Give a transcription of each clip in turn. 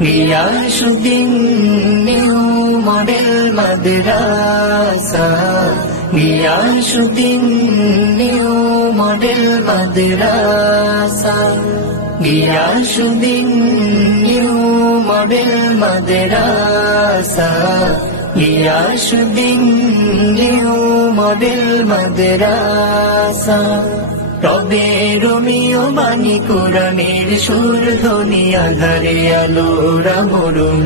Giyasuddin New Model Madrasa, Giyasuddin New Model Madrasa, Giyasuddin New Model Madrasa, Giyasuddin New Model Madrasa. তবে Romeo বাণী কোরআনের সুর ধ্বনি আধারে আলোরা মরুন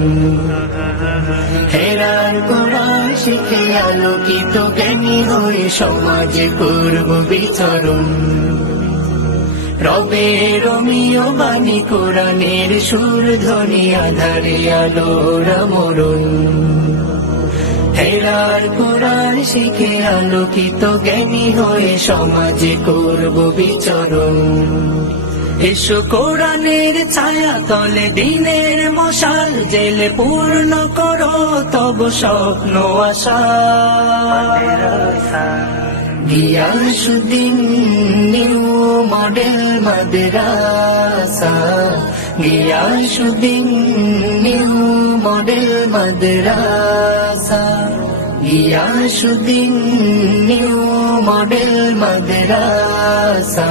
হেরার কোরআন শিখে আলোকিত জ্ঞানী হয়ে সমাজে করব বিচরণ রবে রোমিও বাণী কোরআনের সুর ধ্বনি আধারে আলোরা মরুন হেরার কোরআন শিখে আলোকিত জ্ঞানী হয়ে সমাজে করব বিচরণ এসো কোরআনের ছায়া তলে দিনের মশাল জেলে পূর্ণ করো তব স্বপ্ন আশা গিয়াসুদ্দিন নিউ মডেল মাদ্রাসা গিয়াসুদ্দিন নিউ মডেল মাদ্রাসা গিয়াসুদ্দিন নিউ মডেল মাদ্রাসা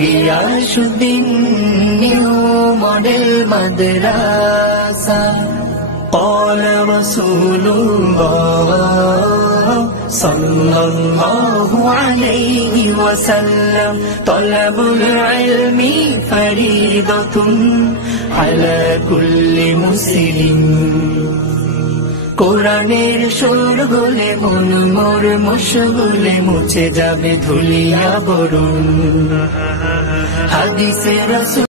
গিয়াসুদ্দিন নিউ মডেল মাদ্রাসা قال رسول الله صلى الله عليه وسلم طلب العلم فريضة على كل مسلم কোরআনের সুর গুলে মন মোর মুশগুলে মুছে যাবে ধুলিয়া বরুণ হাদিসে রাসূল